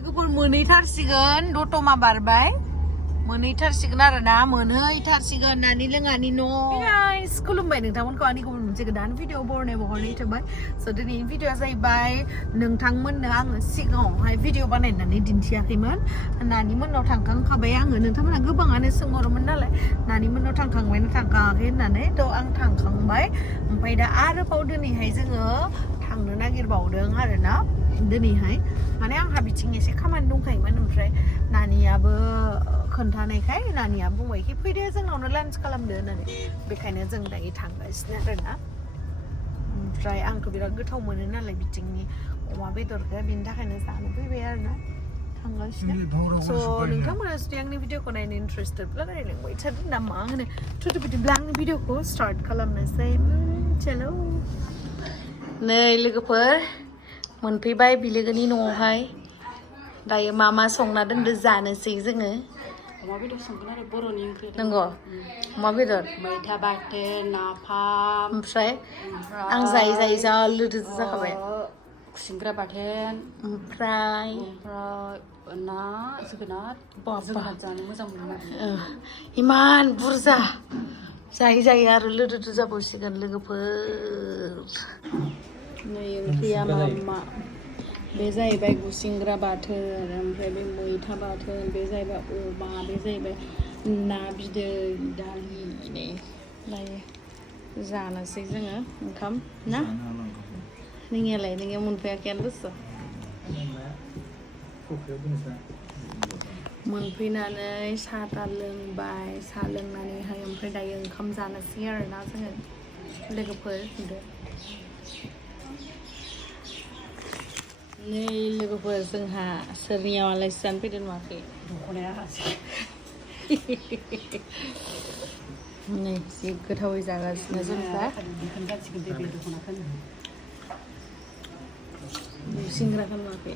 लोगोफोर मोनहैथारसिगोन दतमा बारबाय मोनहैथारसिगोन आरो ना मोनहैथारसिगोन नानि लोङानि न' गाइस खुलुमबाय नोंथांमोनखौ आंनि गुबुन मोनसे गोदान भिडिअ बरनाय थाबाय स' दिनैनि भिडिअआ जाहैबाय नोंथांमोननो आङो सिगाङावहाय भिडिअ बानायनानै दिन्थियाखैमोन नानि मोननाव थांखांखाबाय आङो नोंथांमोनहा गोबाङानो सोंहरोमोन नालाय नानि मोननाव थांखांबायना थांखाङाखै होननानै थ' आं थांखांबाय ओमफ्राय दा आरोबाव दिनैहाय जोङो थांनो नागिरबावदों आरो ना दिनैहाय माने आंहा बिथिं एसे खामानि दंखायोमोन ओमफ्राय नानियाबो खोन्थानायखाय नानिया बुंबाय कि फैदो जोंनावनो लान्च खालामदो होननानै बेखायनो जों दायो थांगासिनो आरोना ओमफ्राय आंथ' बिराद गोथाव मोनो नालाय बिथिंनि अमा बेदरखौ बिनि थाखायनो जानो फैबाय आरोना थांगासिनो स' नोंथांमोना जुदि आंनि भिडिअखौ नायनो इन्टारेस्टेडब्ला रायलायलांबाय थादो ना मा होनो थ' बिदिब्ला आंनि भिडिअखौ स्टार्ट खालामनोसै चलो नै लोगोफोर मोनफैबाय बिलोगोनि न'आवहाय दायो मा संना दोनदो जानोसै जोङो अमा बेदर संगोन आरो बर'नि ओंख्रि नंगौ अमा बेदर मैथा बाथोन नाफाम ओमफ्राय आं जायै जा लोदो जाखाबाय खुसेंग्रा बाथोन ओमफ्राय ना जोगोनार जानो मोजां मोनो इमान बुरजा जायै आरो लोदो जाबावसिगोन लोगोफोर नै ओंख्रिया मा बे जाहैबाय गुसेंग्रा बाथोन ओमफ्राय बे मैथा बाथोन बे जाहैबाय अमा बे जाहैबाय ना बिदै दालि नै दायो जानोसै जोङो ओंखाम ना नोंनियालाय नोंनिया मोनफैयाखैयानो दस' मोनफैनानै साहा लोंबाय साहा लोंनानैहाय ओमफ्राय दायो ओंखाम जानोसै आरोना जोङो लोगोफोर नै लोगोफोर जोंहा सोरनियाव आलासि जानो फैदों नुवाखै दख'नाया नै जि गोथावै जागासिनो जोंहा सिंग्राखौ नुवाखै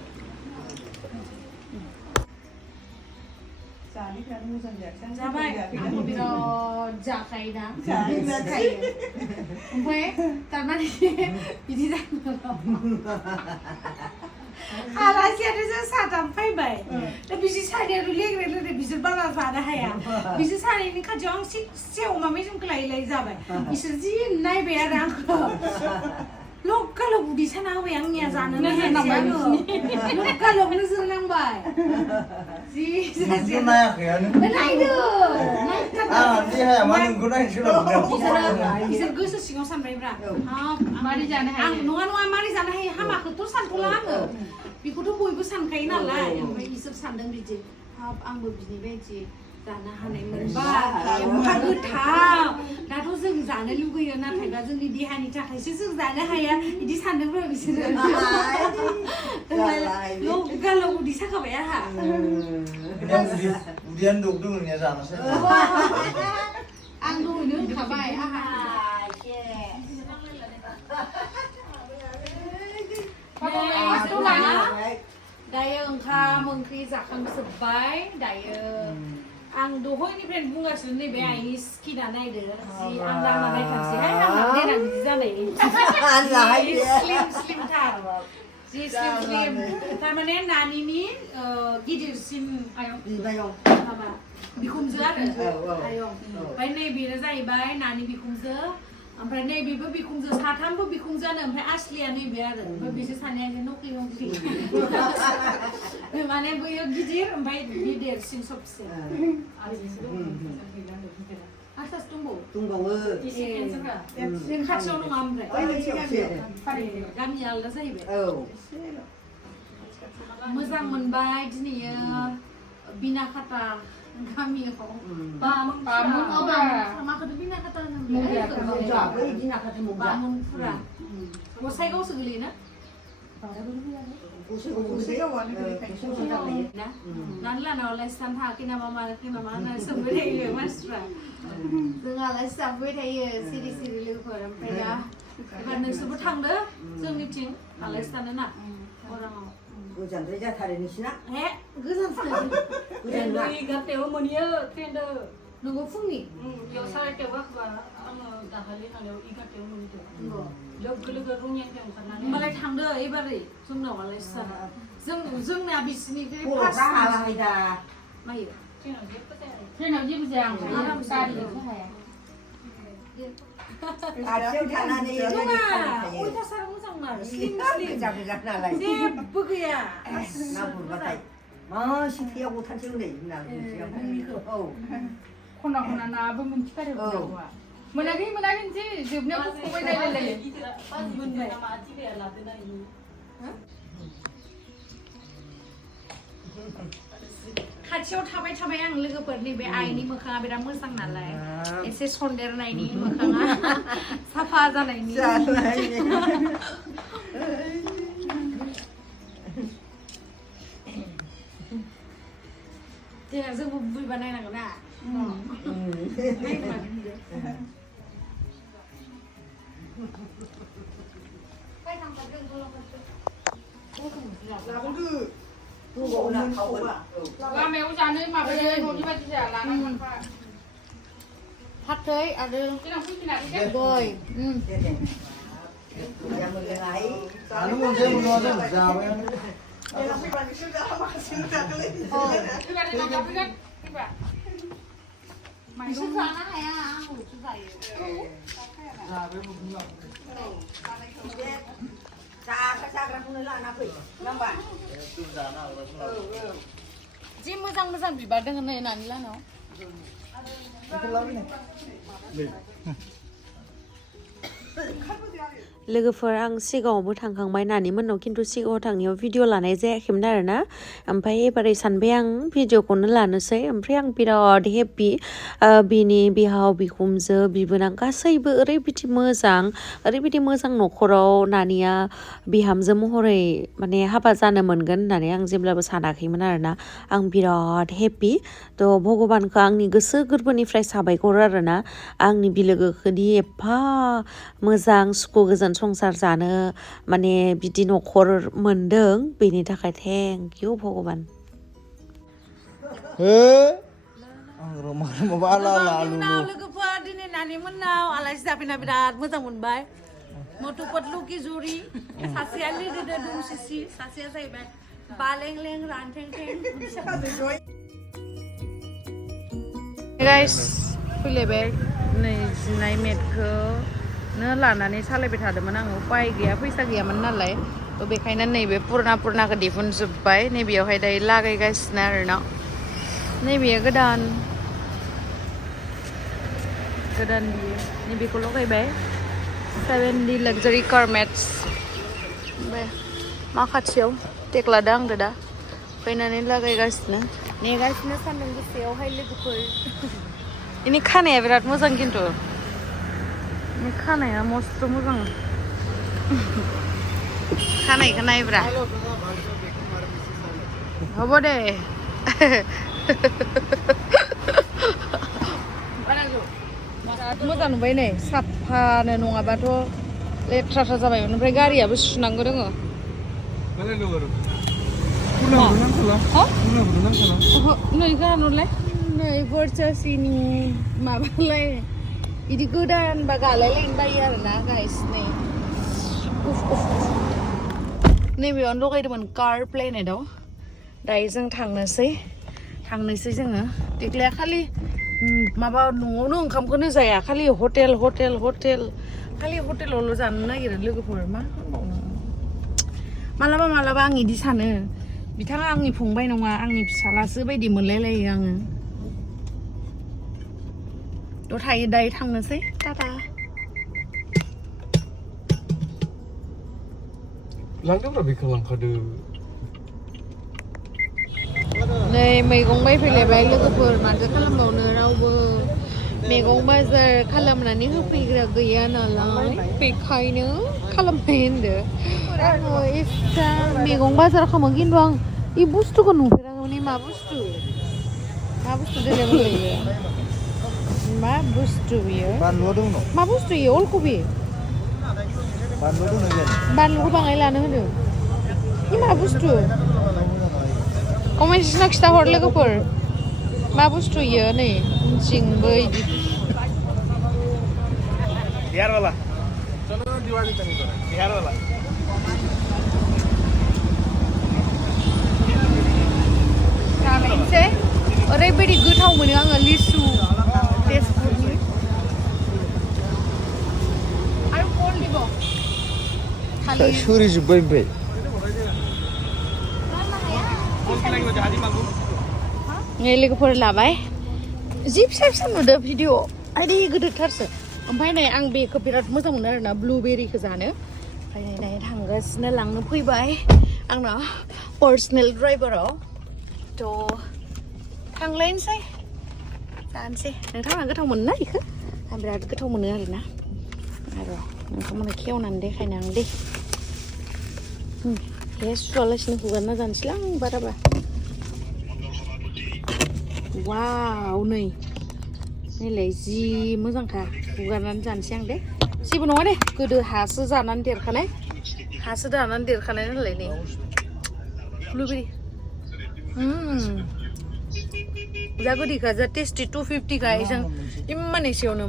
जाबाय आंबो बिराद जाखायोना ओमफ्राय थारमाने बिदि आलासियानो जों साथाम फैबाय दा बिसोर सानैयानो लेग्रे बिसोर बारा जानो हाया बिसोर सानैनि खाथियाव आं सिसे अमा मेजेमखौ लायै जाबाय बिसोर जि नायबाय आरो आंखौ लग उदै साना होबाय आंनिया जानो नोजोर नांबाय जि बिसोर गोसो सिङाव सानबायब्रा मारै जानो हायो नङा मारै जानो हायो हामाखौथ' सानथ'ला आङो बेखौथ' बयबो सानखायो नालाय ओमफ्राय बिसोर सानदों बिदि हाब आंबो बिनि बायदि जानो हानाय मोनबा एफा गोथाव दाथ' जों जानो लुगैयो नाथायबा जोंनि देहानि थाखायसो जों जानो हाया बिदि सानदोंब्रा बिसोरो गालाव उदै साखाबाय आंहा उदैयानो दौदों नोंनिया जानोसै आं दहैनो होनखाबाय आंहा दायो ओंखाम ओंख्रि जाखांजोब्बाय दायो आं दहायनिफ्रायनो बुंगासिनो नैबे आइनि स्किना नायदो जि आं दांना नायथारसैहाय आंहा देनां बिदि जानायनि स्लिमथार जि स्लिम थारमाने नानिनि गिदिरसिन माबा बिखुमजो आरो आयं ओमफ्राय नैबेनो जाहैबाय नानि बिखुमजो ओमफ्राय नैबेबो बिखुमजो साथामबो बिखुमजोआनो ओमफ्राय आसलिया नैबे आरो ओमफ्राय बिसोर सानैया नख्लि माने बैयो गिदिर ओमफ्राय बि देरसिन सबसे आसास दंबावो खाथियाव नङा ओमफ्राय गामिया आलादा जाहैबाय मोजां मोनबाय दिनैयो बिना खाथा गामियाव माखौथ' बिना खाथा बामुनफुरा गसाइगावसो गोलैयोना नानि लानावलाय जानो थाङाखै नामा माराखै नामा होननानै सोंबाय थायो मानसिफ्रा जों आलासि जाफैबाय थायो सिरि लोगोफोर ओमफ्राय दा एबार नोंसोरबो थांदो जोंनिथिं आलासि जानो ना अराङाव गोजानद्राय जाथारो नोंसिना हे गोजानसो गारथायाव मोनहैयो ट्रेनदो नंगौ फुंनि बेयाव 11:30 गाखोबा आङो दाखालि थांनायाव 11:30 मोनहैदों लोगो लोगो रुनियानिफ्राय ओंखारनानै होमबालाय थांदो एबारै जोंनावलाय जोंना बिसिनिफ्राय बर'फ्रा हालाहाय दा मायो ट्रेनाव जेबो जाया आं गारिजोंसो हाया आथिं थानानै नङा अयथासार मोजां मार स्लिम गोजा गोजा नालाय जेबो गैया ना गुरबाथाय मासे थैयाव गथानसै हनै होननानै औ खना खना नाबो मोनथिथारो बुरजाखौहा मोनाखै मोनाखैनोसै जोबनायाव खबाय नायलायलायो खाथियाव थाबाय थाबाय आं लोगोफोरनि बे आइनि मोखाङा बिराद मोजां नालाय एसे सन्देरनायनि मोखाङा साफा जानायनि देहा जोंबो बुरैबा नायनांगोन ना लामायाव जानो माबायो न'नि बायदि जाया लाना मोनफा फाथै आरो देनां फैफिनाखै दे गय या मोनलोङाहाय जानो मोनसे मोनलोङा जों जाबायानो फैबा देनां माबाफैगोन फैबा बिसोर जानो हाया आंल'सो जायो जाबाय मोनलोङा जाग्राखौनो लाना फै नांबा जि मोजां मोजां बिबार दङ नै नानि लानाव लोगोफोर आं सिगाङावबो थांखांबाय नानि मोननाव खिन्थु सिगाङाव थांनायाव भिडिअ लानाय जायाखैमोन आरोना ओमफ्राय एबारै सानबाय आं भिडिअखौनो लानोसै ओमफ्राय आं बिराद हेपि बिनि बिहाव बिखुनजो बिबोनां गासैबो ओरैबायदि मोजां न'खराव नानिया बिहामजो महरै माने हाबा जानो मोनगोन होननानै आं जेब्लाबो सानाखैमोन आरोना आं बिराद हेपि थ' भगबानखौ आंनि गोसो गोरबोनिफ्राय साबायखर आरोना आंनि बिलोगोखौदि एफा मोजां सुखु गोजोन संसार जानो माने बिदि न'खर मोनदों बेनि थाखाय थेंक इउ भगबान लोगोफोर दिनै नानि मोननाव आलासि जाफैना बिराद मोजां मोनबाय मटु पतलु किजुरि सासेया लिरिदो दुमसिसि सासेया जाहैबाय बालें लें रानथें थें गाइस फैलायबाय नै जिनाय मेटखौ लानानै सालायबाय थादोंमोन आङो उपाय गैया फैसा गैयामोन नालाय थ' बेखायनो नैबे पुरनाखौ दिहुनजोब्बाय नैबेयावहाय दायो लागायगासिनो आरोना नैबेयो गोदान बियो नैबेखौ लगायबाय 7D लग्जारि कारमेट्स ओमफ्राय मा खाथियाव टेक्लादो आंदो दा फैनानै लागायगासिनो नेगासिनो सान्दुं गोसायावहाय लोगोफोर बेनि खानाया बिराद मोजां खिन्थु खानाया मस्त मोजां खानायखौ नायब्रा हब दे मोजां नुबाय नै साफानो नङाबाथ' लेथ्राथार जाबाय ओमफ्राय गारियाबो सुनांगौ दोङो नै गानोलाय नै बोरचासिनि माबालाय बिदि गोदानबा गालायलायनो बायो आरोना गाइस नै नैबेयावनो लगायदोंमोन कार प्लेनेटआव दायो जों थांनोसै जोङो देग्लाया खालि माबा न'आवनो ओंखामखौनो जाया खालि हटेल खालि हटेलावल' जानो नागिरो लोगोफोर मा होनबावनो मालाबा आं इदि सानो बिथाङा आंनि फंबाय नङा आंनि फिसालासो बायदि मोनलायलायो आङो थ' थायो दायो थांनोसै टाटा लांदोंब्रा बेखौ लांखादो नै मैगं बायफैलायबाय लोगोफोर माथो खालामबावनो रावबो मैगं बाजार खालामनानै होफैग्रा गैया नालाय बेखायनो खालामबाय होनदो आङो एसा मैगं बाजार खालामो खिन्थु आं बे बुस्थुखौ नुफेराखैमोन मा बुस्थु देलाय मोनलायो मा बुस्थु बियो मा बुस्थु इयो अलकबि बानलुखौ बाङाय लानो होदों बे मा बुस्थु कमेन्ट सेक्सनाव खिथाहर लोगोफोर मा बुस्थु इयो नै जिंबो इदि जानायसै ओरैबायदि गोथाव मोनो आङो लिसु तेजपुरनि आरो कल দিব खालि सुरि जोब्बाय ओमफ्राय नै लोगोफोर लाबाय जि फिसा फिसा नुदो भिडिअ आइदि गोदोरथारसो ओमफ्राय नै आं बेखौ बिराद मोजां मोनो आरोना ब्लुबेरिखौ जानो ओमफ्राय नै दायो थांगासिनो लांनो फैबाय आंना पार्सनेल ड्राइभाराव थ' थांलायनोसै जानोसै नोंथांमोना गोथाव मोनो ना बेखौ आं बिराद गोथाव मोनो आरोना आरो नोंथांमोना खेवनानै देखायनो आं दे हे सुवालासिनो हुगारना जानोसैलां बाराबा वाव नै नैलाय जि मोजांखा हुगारनानै जानोसै आं दे जेबो नङा दे गोदो हासो जानानै देरखानाय नालाय नै ब्लुबेरि जा गोदैखा जा टेस्टि 250 खा एसां इमान एसेयावनो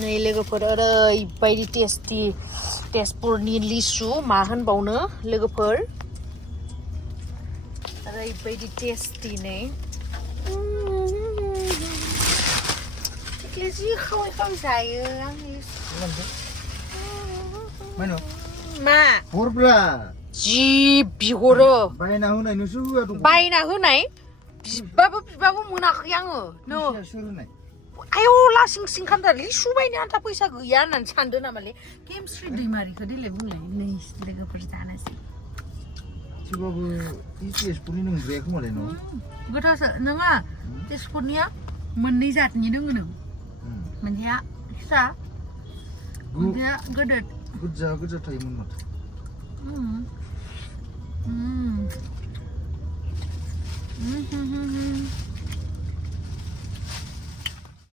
नै लोगोफोर ओरैबायदि टेस्टि तेजपुरनि लिसु मा होनबावनो लोगोफोर ओरैबायदि टेस्टि नै जि खावै खावै जायो आं मा हरब्रा जि बिहरो बायना होनाय नोंसो होआ दं बायना होनाय बिबाबो मोनाखै आङो नो सोर होनाय आयौ लासिं सिं खामथार लिसु बायनो आन्था फैसा गैया होननानै सानदो नामालै केमस्रि दैमारिखौ देलाय बुंलाय नै लोगोफोर जानोसै थेवबाबो तेजपुरनि नंद्राया खोमालाय न' गोथावसो नङा तेजपुरनिया मोननै जातनि दङ नो मोनसेया फिसा मोनसेया गोदोर गोजा थायोमोन माथो